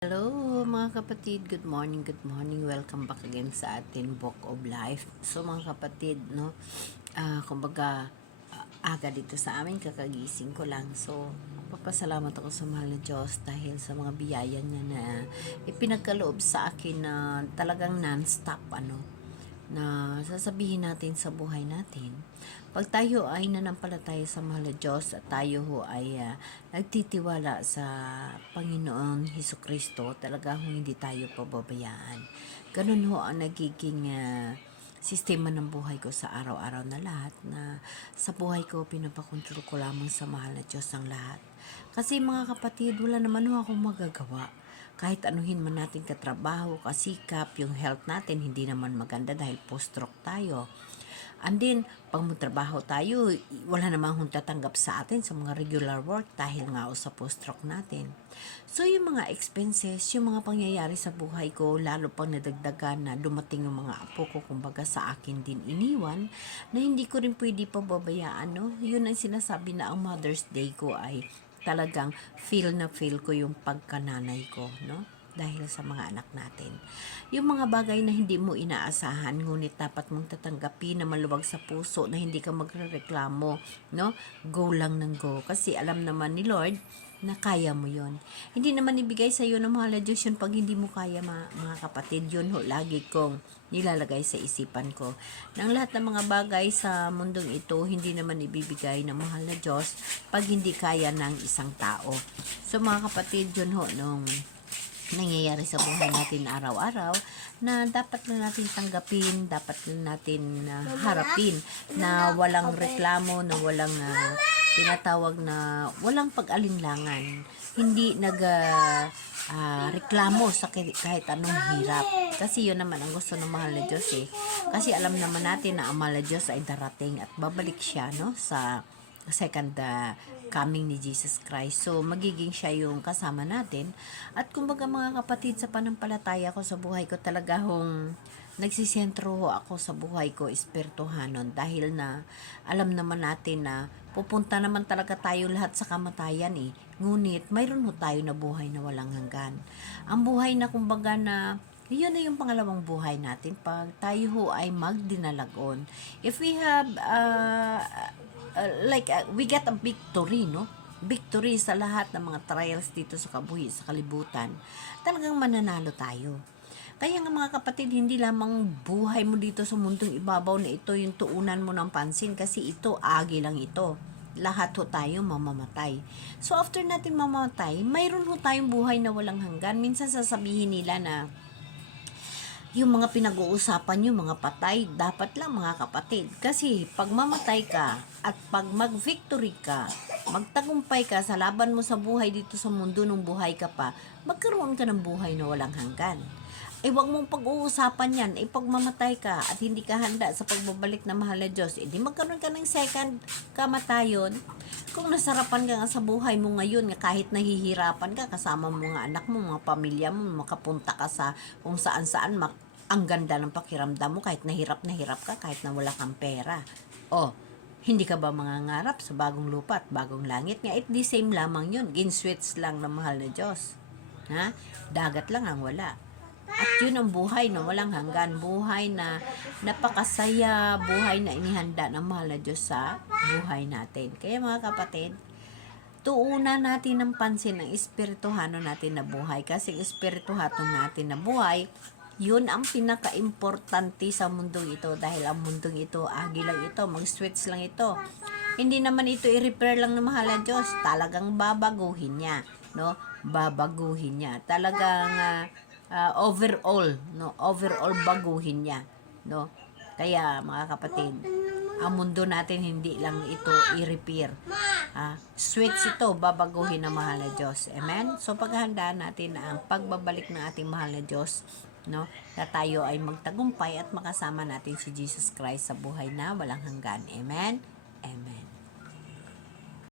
Hello mga kapatid, good morning, welcome back again sa atin Book of Life. So mga kapatid, no, kumbaga, aga dito sa amin, kakagising ko lang. So, papasalamat ako sa mahal na Diyos dahil sa mga biyaya niya na ipinagkaloob sa akin na talagang non-stop, na sasabihin natin sa buhay natin. Pag tayo ay nanampalataya sa mahal na Diyos at tayo ho ay nagtitiwala sa Panginoon Hesus Kristo, talaga hindi tayo pababayaan. Ganun ho ang nagiging sistema ng buhay ko sa araw-araw na lahat, na sa buhay ko pinapakontrol ko lamang sa mahal na Diyos ang lahat. Kasi mga kapatid, wala naman ho akong magagawa. Kahit anuhin man natin katrabaho, kasikap, yung health natin hindi naman maganda dahil post-stroke tayo. And then, pag magtrabaho tayo, wala namang tatanggap sa atin sa mga regular work dahil nga o sa post-stroke natin. So, yung mga expenses, yung mga pangyayari sa buhay ko, lalo pang nadagdagan na dumating yung mga apo ko, kumbaga sa akin din iniwan, na hindi ko rin pwede pababayaan, no? Yun ang sinasabi na ang Mother's Day ko ay talagang feel ko yung pagkananay ko, no? Dahil sa mga anak natin. Yung mga bagay na hindi mo inaasahan, ngunit dapat mong tatanggapin na maluwag sa puso, na hindi ka magrereklamo, no? Go lang ng go. Kasi alam naman ni Lord na kaya mo yon. Hindi naman ibigay sa iyo ng mahal na Diyos yun pag hindi mo kaya, mga kapatid. Yun ho, lagi kong nilalagay sa isipan ko. Nang lahat ng mga bagay sa mundong ito, hindi naman ibibigay ng mahal na Diyos pag hindi kaya ng isang tao. So mga kapatid, yun ho, nung nangyayari sa buhay natin araw-araw, na dapat lang natin tanggapin, dapat lang natin harapin, na walang reklamo, na walang tinatawag na walang pag-alinlangan, hindi reklamo sa kahit anong hirap. Kasi yun naman ang gusto ng mahal na Diyos Kasi alam naman natin na ang mahal na Diyos ay darating at babalik siya, no, sa second coming ni Jesus Christ. So, magiging siya yung kasama natin. At kumbaga mga kapatid, sa panampalataya ko sa buhay ko, talaga hong nagsisentro ako sa buhay ko, espirituhanon. Dahil na alam naman natin na pupunta naman talaga tayo lahat sa kamatayan Ngunit, mayroon ho tayo na buhay na walang hanggan. Ang buhay na kumbaga na yun na yung pangalawang buhay natin pag tayo ho ay magdinalagon. If we have we get a victory, no? Victory sa lahat ng mga trials dito sa kabuhi, sa kalibutan. Talagang mananalo tayo. Kaya nga mga kapatid, hindi lamang buhay mo dito sa mundong ibabaw na ito yung tuunan mo ng pansin, kasi ito, agi lang ito. Lahat ho tayo mamamatay. So after natin mamamatay, mayroon ho tayong buhay na walang hanggan. Minsan sasabihin nila na yung mga pinag-uusapan yung mga patay, dapat lang mga kapatid. Kasi pag mamatay ka at pag mag-victory ka, magtagumpay ka sa laban mo sa buhay dito sa mundo nung buhay ka pa, magkaroon ka ng buhay na walang hanggan. Huwag mong pag-uusapan yan. Pag mamatay ka at hindi ka handa sa pagbabalik na mahal na Diyos, di magkaroon ka ng second kamatayon. Kung nasarapan ka nga sa buhay mo ngayon, kahit nahihirapan ka, kasama mo mga anak mo, mga pamilya mo, makapunta ka sa kung saan-saan, ang ganda ng pakiramdam mo, kahit nahirap ka, kahit na wala kang pera. Hindi ka ba mangangarap sa bagong lupa at bagong langit? Nga, the same lamang yun. Ginswits lang ng mahal na Diyos. Dagat lang ang wala. At yun ang buhay na walang hanggan, buhay na napakasaya, buhay na inihanda ng mahal na Diyos sa buhay natin. Kaya mga kapatid, tuunan natin ng pansin ang espirituhano natin na buhay. Kasi espirituhano natin na buhay, yun ang pinaka-importante sa mundong ito. Dahil ang mundong ito, agi lang ito, mag-switch lang ito. Hindi naman ito i-repair lang ng mahal na Diyos. Talagang babaguhin niya, no? Babaguhin niya. Talagang overall baguhin niya, no? Kaya mga kapatid, ang mundo natin hindi lang ito i-repair. Switch ito, babaguhin ng mahal na Diyos. Amen? So paghahandaan natin ang pagbabalik ng ating mahal na Diyos, no? Na tayo ay magtagumpay at makasama natin si Jesus Christ sa buhay na walang hanggan. Amen? Amen.